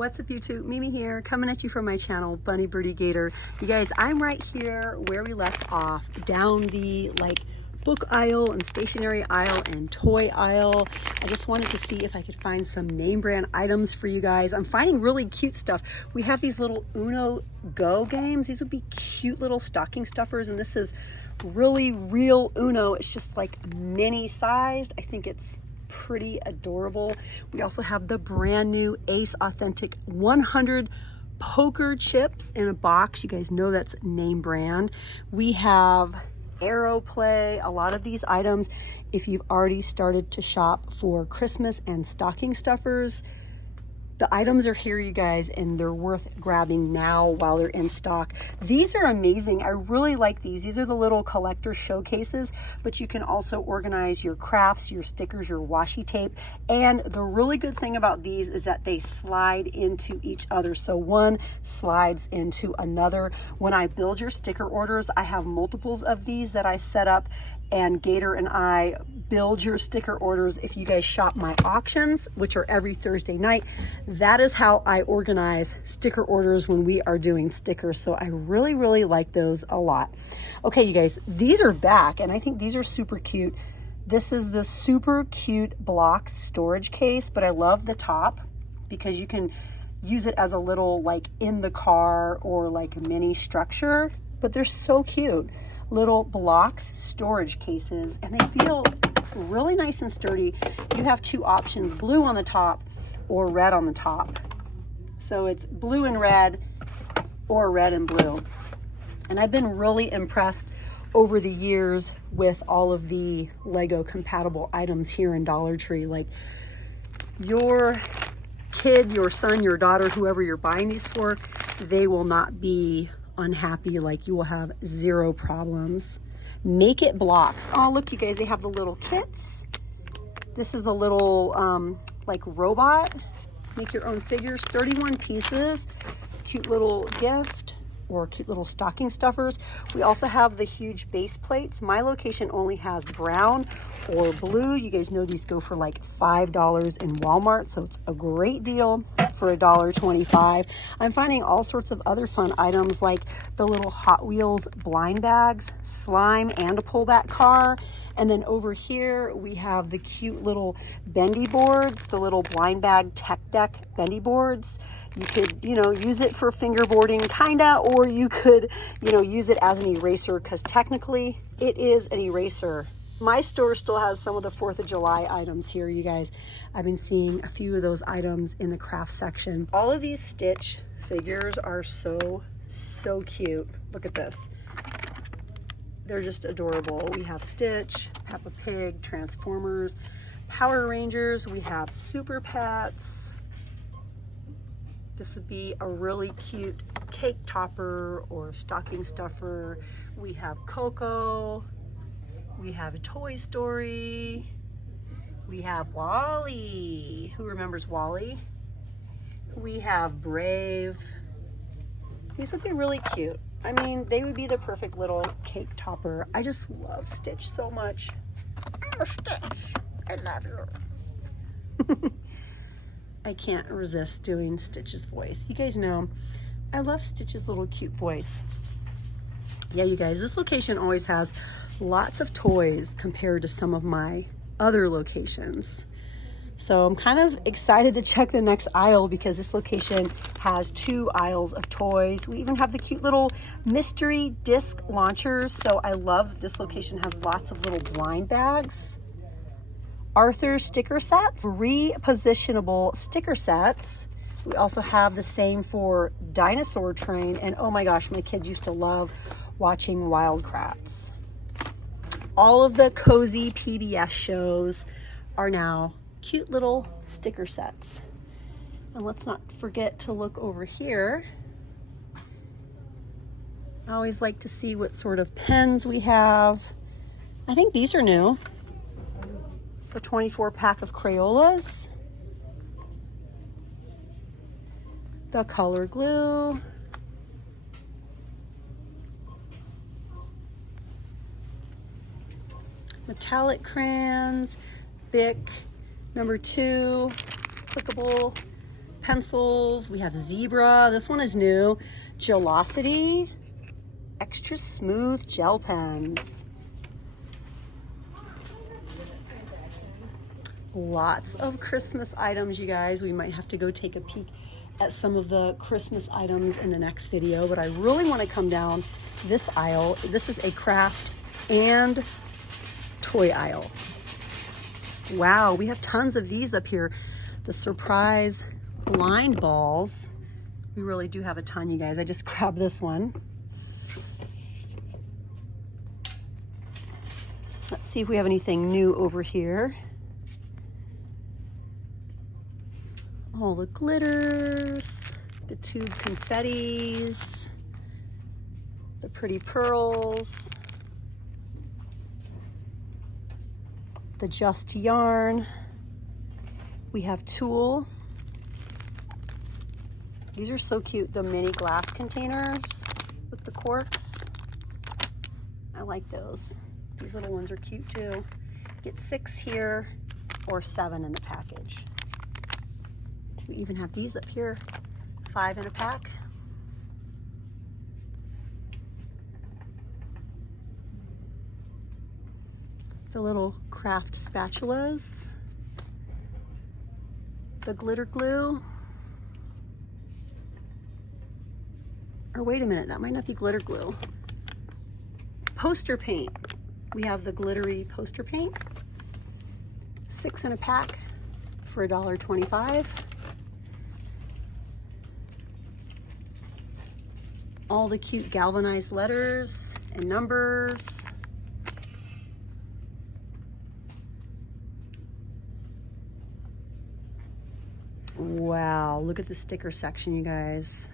What's up YouTube? Mimi here, coming at you from my channel, Bunny Birdy Gator. You guys, I'm right here where we left off, down the book aisle and stationery aisle and toy aisle. I just wanted to see if I could find some name brand items for you guys. I'm finding really cute stuff. We have these little Uno Go games. These would be cute little stocking stuffers, and this is really real Uno. It's just like mini sized. I think it's pretty adorable. We also have the brand new Ace Authentic 100 poker chips in a box. You guys know that's name brand. We have Aeroplay. A lot of these items, if you've already started to shop for Christmas and stocking stuffers, the items are here, you guys, and they're worth grabbing now while they're in stock. These are amazing. I really like these. These are the little collector showcases, but you can also organize your crafts, your stickers, your washi tape. And the really good thing about these is that they slide into each other. So one slides into another. When I build your sticker orders, I have multiples of these that I set up, and Gator and I build your sticker orders. If you guys shop my auctions, which are every Thursday night, that is how I organize sticker orders when we are doing stickers. So I really like those a lot. Okay, you guys, these are back, and I think these are super cute. This is the super cute blocks storage case, but I love the top because you can use it as a little in the car or mini structure, but they're so cute. Little blocks storage cases, and they feel really nice and sturdy. You have two options, blue on the top or red on the top. So it's blue and red or red and blue. And I've been really impressed over the years with all of the Lego compatible items here in Dollar Tree. Like, your kid, your son, your daughter, whoever you're buying these for, they will not be unhappy. You will have zero problems. Make it blocks. Oh, look, you guys, they have the little kits. This is a little robot. Make your own figures, 31 pieces. Cute little gift or cute little stocking stuffers. We also have the huge base plates. My location only has brown or blue. You guys know these go for $5 in Walmart, so it's a great deal for $1.25. I'm finding all sorts of other fun items like the little Hot Wheels blind bags, slime, and a pullback car. And then over here we have the cute little bendy boards, the little blind bag tech deck bendy boards. You could, use it for fingerboarding kinda, or you could, use it as an eraser, because technically it is an eraser. My store still has some of the 4th of July items here, you guys. I've been seeing a few of those items in the craft section. All of these Stitch figures are so cute. Look at this. They're just adorable. We have Stitch, Peppa Pig, Transformers, Power Rangers. We have Super Pets. This would be a really cute cake topper or stocking stuffer. We have Coco. We have Toy Story. We have Wally. Who remembers Wally? We have Brave. These would be really cute. I mean, they would be the perfect little cake topper. I just love Stitch so much. Oh, Stitch, I love you. I can't resist doing Stitch's voice. You guys know, I love Stitch's little cute voice. Yeah, you guys, this location always has lots of toys compared to some of my other locations. So I'm kind of excited to check the next aisle because this location has 2 aisles of toys. We even have the cute little mystery disc launchers. So I love that this location has lots of little blind bags. Arthur sticker sets, repositionable sticker sets. We also have the same for Dinosaur Train. And oh my gosh, my kids used to love watching Wildcrats. All of the cozy PBS shows are now cute little sticker sets. And let's not forget to look over here. I always like to see what sort of pens we have. I think these are new. The 24 pack of Crayolas. The color glue. Metallic crayons. Bic number 2. Clickable pencils. We have Zebra. This one is new. Gelosity. Extra smooth gel pens. Lots of Christmas items, you guys. We might have to go take a peek at some of the Christmas items in the next video, but I really want to come down this aisle. This is a craft and toy aisle. Wow, we have tons of these up here. The surprise blind balls. We really do have a ton, you guys. I just grabbed this one. Let's see if we have anything new over here. All the glitters, the tube confettis, the pretty pearls, the Just Yarn. We have tulle. These are so cute, the mini glass containers with the corks. I like those. These little ones are cute too. Get 6 here or 7 in the package. We even have these up here, 5 in a pack. The little craft spatulas. The glitter glue. Or wait a minute, that might not be glitter glue. Poster paint. We have the glittery poster paint. 6 in a pack for $1.25. All the cute galvanized letters and numbers. Wow, look at the sticker section, you guys.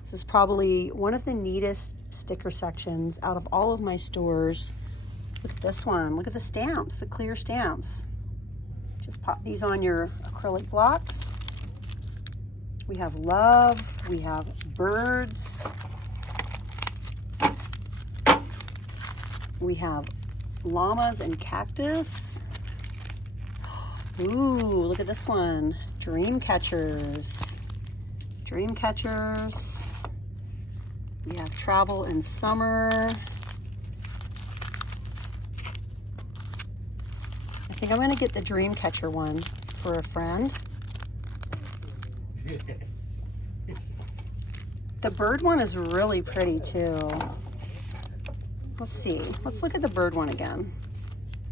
This is probably one of the neatest sticker sections out of all of my stores. Look at this one. Look at the stamps, the clear stamps. Just pop these on your acrylic blocks. We have love, we have birds, we have llamas and cactus. Ooh, look at this one, dream catchers. Dream catchers. We have travel in summer. I think I'm gonna get the dream catcher one for a friend. The bird one is really pretty too. Let's see. Let's look at the bird one again.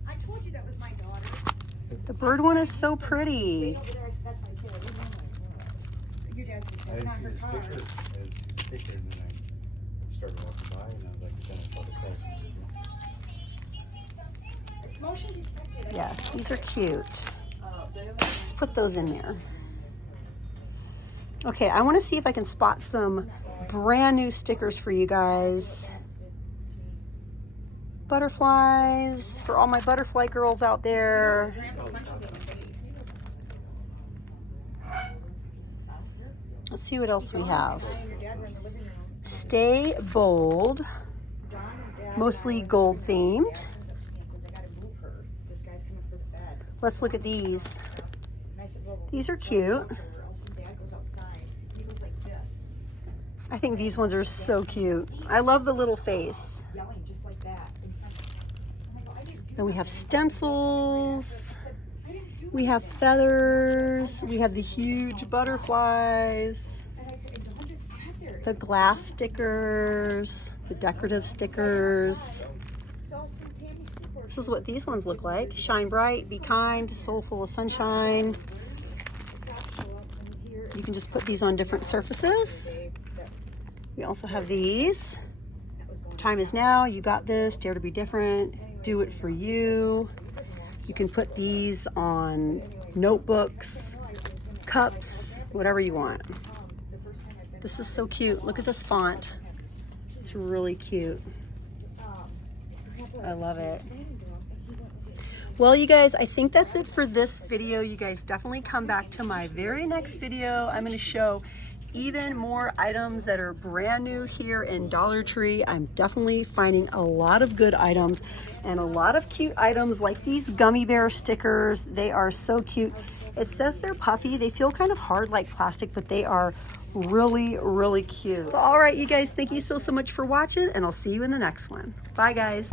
I told you that was my daughter. The bird one is so pretty. Over there, that's my kid. Your dad's I not her didn't see car. the sticker, and then I started walking by, and I was like, then I saw the cross. It's motion detected. Yes, these are cute. Let's put those in there. Okay, I want to see if I can spot some brand new stickers for you guys. Butterflies for all my butterfly girls out there. Let's see what else we have. Stay bold, mostly gold themed. Let's look at these. These are cute. I think these ones are so cute. I love the little face. Then we have stencils. We have feathers. We have the huge butterflies. The glass stickers. The decorative stickers. This is what these ones look like. Shine bright, be kind, soul full of sunshine. You can just put these on different surfaces. We also have these. The time is now, you got this, dare to be different, do it for you. You can put these on notebooks, cups, whatever you want. This is so cute. Look at this font. It's really cute. I love it. Well, you guys, I think that's it for this video. You guys definitely come back to my very next video. I'm going to show even more items that are brand new here in Dollar Tree. I'm definitely finding a lot of good items and a lot of cute items like these gummy bear stickers. They are so cute. It says they're puffy. They feel kind of hard like plastic, but they are really, really cute. All right, you guys, thank you so much for watching, and I'll see you in the next one. Bye, guys.